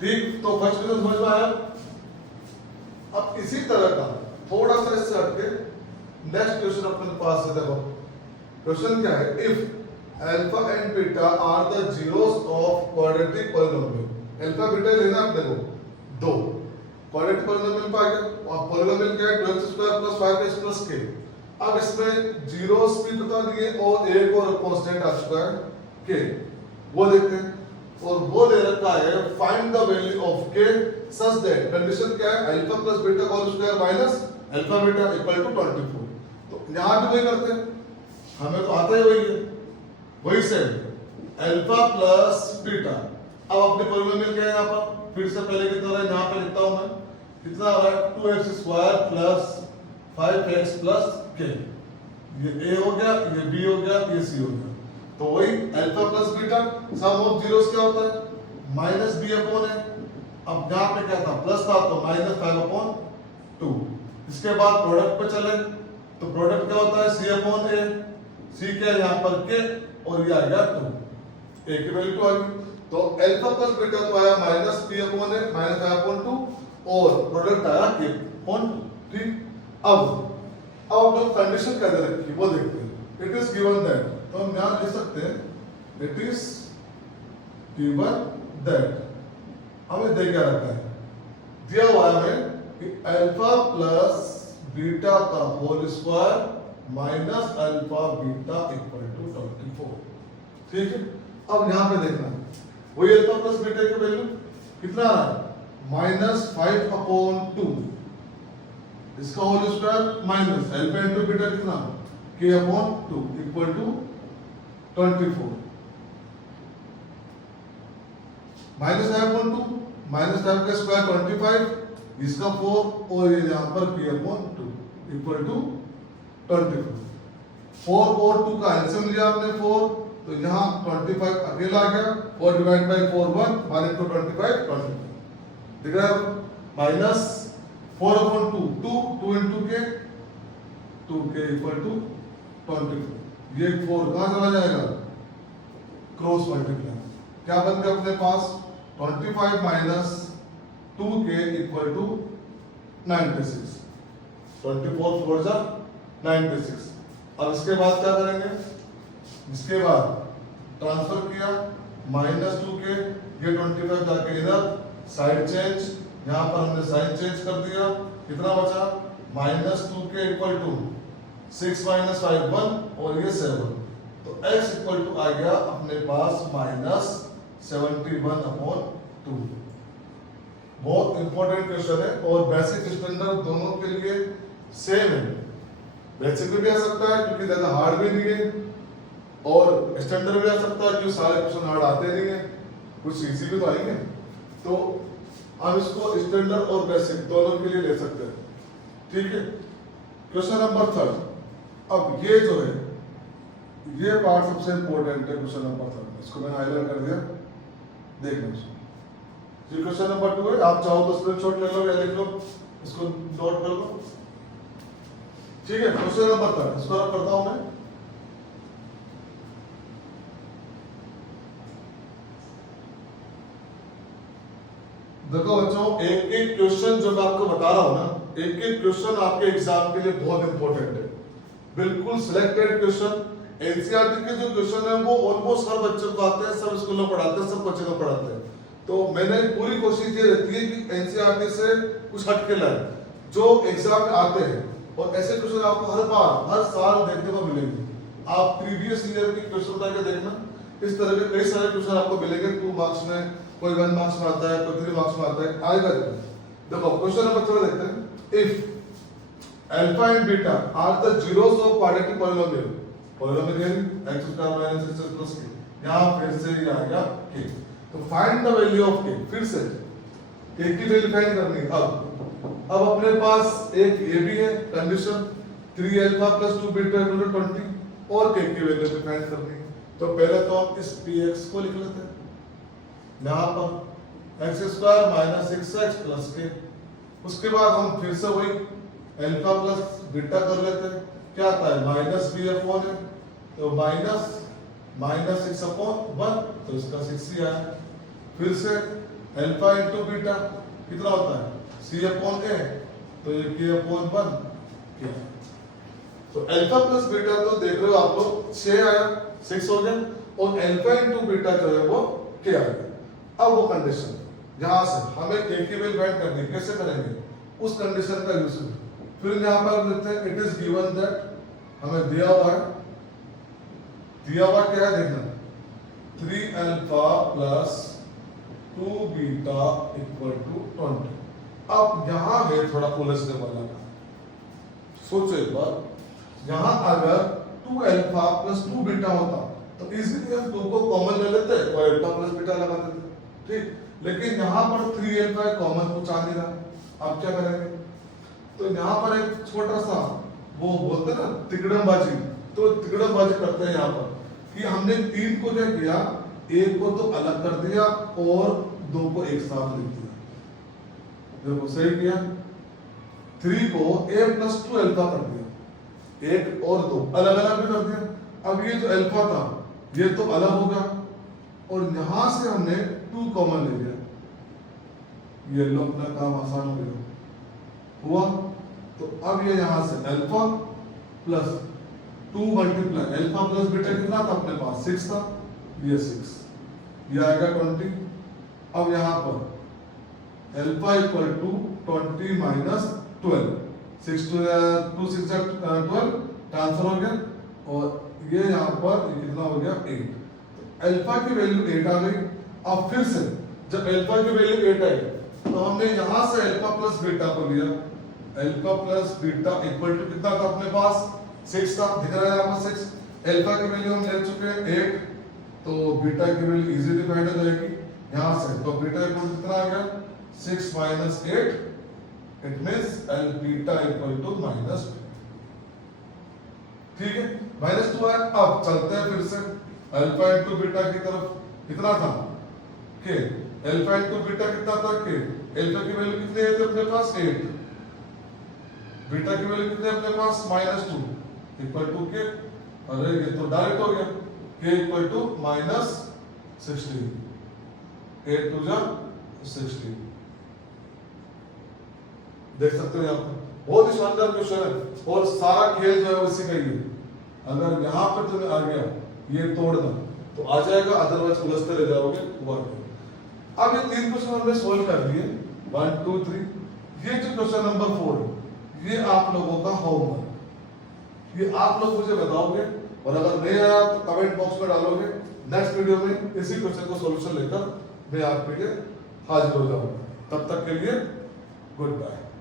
ठीक, तो first question समझ में आया। अब इसी तरह का थोड़ा सा इससे हटके नेक्स्ट क्वेश्चन अपने पास है। देखो क्वेश्चन क्या है, if alpha and beta are the zeros of quadratic polynomial. Alpha beta लेना अपने को दो क्वाड्रेटिक पॉलिनोमियल पा गया, और पॉलिनोमियल क्या है 2x² + 5x + k। अब इसमें जीरोस भी बता दिए और एक और कांस्टेंट आ चुका है k, वो देखते हैं। और वो दे रखा है find the value of k such that, condition क्या है, alpha plus beta whole square minus alpha beta equal to 24। तो यहां भी वही करते हैं, हमें तो आता ही वही है, वही सेम अल्फा प्लस बीटा। अब अपने पॉलिनोमियल क्या है यहाँ पर, फिर से पहले कितना रहा है, यहाँ पे लिखता हूं मैं, कितना आ रहा है 2x² + 5x + k। ये a हो गया, ये b हो गया, ये c हो गया। तो वही alpha plus beta, sum of zeros क्या होता है, -b/a। अब यहाँ पे क्या था, प्लस था तो -5/2। इसके बाद प्रोडक्ट पे चले तो प्रोडक्ट क्या होता है c/a, c क्या है यहाँ पर k, और ये आ गया 2, a की वैल्यू 2 आ गई। तो अल्फा प्लस बीटा तो आया -b/a -5/2, और प्रोडक्ट आया k/2। ठीक, अब जो कंडीशन क्या दे रखी है वो देखते हैं। इट इज गिवन दैट, तो हम यहां लिख सकते हैं इट इज गिवन दैट, हमें दे क्या रखा है, दिया हुआ है हमें कि अल्फा प्लस बीटा का whole square minus alpha beta equal to 24। ठीक है, अब यहां पे देखना वही अल्फा प्लस बीटा की वैल्यू कितना आ रहा है, -5/2, इसका whole square minus alpha into beta कितना k/2 इक्वल टू 24। -5/2 -5 का स्क्वायर 25, इसका 4, और ये यहां पर k/2 इक्वल टू 24। 4 और 2 का एलसीएम लिया आपने 4, तो यहां 25 अकेला आ गया, 4 डिवाइड बाय 4 1, 1 into 25 25। दिख रहा है, minus 4/2 2 into k, 2k equal to 24। ये 4 कहां चला जाएगा, क्रॉस मल्टीप्लाई, क्या बन गया अपने पास 25 माइनस 2k इक्वल टू 96। 24 4 जा 96। अब इसके बाद क्या करेंगे, इसके बाद ट्रांसफर किया -2k, ये 25 जाके इधर साइड चेंज, यहां पर हमने साइन चेंज कर दिया, कितना बचा -2k इक्वल टू 6 - 5 1, और ये 7। तो x इक्वल टू आ गया अपने पास -71/2। बहुत इंपॉर्टेंट क्वेश्चन है, और बेसिक स्टैंडर्ड दोनों के लिए सेम है। बेसिक भी आ सकता है क्योंकि ज्यादा हार्ड भी नहीं है, और स्टैंडर्ड भी आ सकता है क्योंकि सारे क्वेश्चन हार्ड आते नहीं है, कुछ इजी भी तो आएंगे। तो हम इसको स्टैंडर्ड और बेसिक दोनों के लिए ले सकते हैं। ठीक है, क्वेश्चन नंबर 3। अब ये जो है, ये पार्ट सबसे इंपॉर्टेंट है क्वेश्चन नंबर 3, इसको मैंने हाईलाइट कर दिया, देखना इसको। ये क्वेश्चन नंबर 2 है, आप चाहो तो स्क्रीनशॉट ले लो या लिख लो, इसको नोट कर लो। ठीक है, क्वेश्चन नंबर 3 इसको रब करता हूं मैं। देखो बच्चों, एक एक क्वेश्चन जो मैं आपको बता रहा हूं ना, एक एक क्वेश्चन आपके एग्जाम के लिए बहुत इंपॉर्टेंट है, बिल्कुल सिलेक्टेड क्वेश्चन। एनसीईआरटी के जो क्वेश्चन है वो ऑलमोस्ट हर बच्चे को आते हैं, सब स्कूलों में पढ़ाते हैं, सब बच्चे को पढ़ाते हैं। तो मैंने पूरी कोशिश ये रहती है कि एनसीईआरटी से कुछ हटके लाए जो एग्जाम में आते हैं, और ऐसे क्वेश्चन आपको हर बार हर साल देखने को मिलेंगे। आप प्रीवियस ईयर के क्वेश्चन उठा के देखना, इस तरह के कई सारे क्वेश्चन आपको मिलेंगे। 2 मार्क्स में, कोई 1 मार्क्स में आता है, कोई 3 मार्क्स में आता है, आएगा। देखो क्वेश्चन नंबर 3 देखते हैं। If alpha and beta are the zeros of quadratic polynomial, polynomial x² - x + k, यहां फिर से ये आ गया k। तो find the value of k, फिर से k की वैल्यू फाइंड करनी है। अब अपने पास एक ये भी है कंडीशन, 3α + 2β = 20, और k की वैल्यू भी फाइंड करनी है। तो पहले तो हम इस px को लिख लेते हैं, यहां पर x² - 6x + k। उसके बाद हम फिर से वही अल्फा प्लस बीटा कर लेते हैं, क्या आता है -b/, तो -6/1, तो इसका 6 ही आया। फिर से अल्फा इंटू बीटा कितना होता है सी अपॉन ए, तो ये के अपॉन 1 के। तो अल्फा प्लस बीटा तो देख रहे हो आप लोग 6 आया 6 हो गया, और अल्फा इंटू बीटा जो है वो के आ गया। अब वो कंडीशन यहां से हमें एक ही वैल्यू फाइंड करनी है, कैसे करेंगे उस कंडीशन का यूज। फिर यहां पर लिखते हैं इट इज गिवन दैट, हमें दिया हुआ है क्या है देखना, 3 alpha plus 2 beta equal to 20। अब यहां है थोड़ा उलझने वाला का, सोचो एक बार, यहां अगर 2 अल्फा प्लस 2 बीटा होता तो इजीली हम 2 को कॉमन ले लेते और अल्फा प्लस बीटा लगा देते, ठीक। लेकिन यहां पर 3 अल्फा कॉमन कुछ आ नहीं रहा, अब क्या करेंगे, तो यहां पर एक छोटा सा वो बोलते हैं ना तिकड़मबाजी, तो तिकड़मबाजी करते हैं यहां पर कि हमने 3 को क्या किया, एक को तो अलग कर दिया और 2 को एक साथ लिख दिया। देखो सही किया, 3 को a प्लस 2 अल्फा कर दिया, 1 और 2 अलग अलग भी कर दिया। अब ये जो अल्फा था ये तो अलग होगा, और यहां से हमने 2 कॉमन ले लिया, ये लो अपना काम आसान हो गया हुआ। तो अब ये यहां से alpha plus 2 multiply alpha plus beta कितना था अपने पास 6 था, ये 6 ये आएगा 20। अब यहां पर alpha equal to 20 minus 12, 6 2 6 12 transfer हो गया, और ये यहां पर ये कितना हो गया 8। तो अल्फा की वैल्यू 8 आ गई। अब फिर से जब अल्फा की वैल्यू 8 आई तो हमने यहां से अल्फा प्लस बीटा को लिया, alpha plus beta equal to कितना था अपने पास 6 था, दिख रहा है यहां पर 6। अल्फा की वैल्यू हम ले चुके हैं 8, तो बीटा की वैल्यू इजीली फाइंड हो जाएगी यहां से। तो बीटा इक्वल कितना आ गया 6 minus 8, it means L beta equal to -2, ठीक है, -2 है। अब चलते हैं फिर से अल्फा इंटू बीटा की तरफ, कितना था के, अल्फा इंटू बीटा कितना था के, अल्फा की वैल्यू कितनी है अपने पास 8, बीटा की वैल्यू कितनी है अपने पास -2 इक्वल टू के, अरे ये तो डायरेक्ट हो गया, के इक्वल टू -16, 8 2 जा 16। देख सकते हो यहाँ पर बहुत ही शानदार क्वेश्चन है, और सारा खेल जो है उसी का ही है। अगर यहाँ पर तुम्हें आ गया ये तोड़ना तो आ जाएगा, अदरवाइज उलझते रह जाओगे। अब ये 3 क्वेश्चन हमने सोल्व कर दिए 1 2 3। ये जो क्वेश्चन नंबर 4 है ये आप लोगों का होमवर्क, ये आप लोग मुझे बताओगे, और अगर नहीं आया तो कमेंट बॉक्स में डालोगे। नेक्स्ट वीडियो में इसी क्वेश्चन को सॉल्यूशन लेकर मैं आपके लिए हाजिर हो जाऊंगा। तब तक के लिए गुड बाय।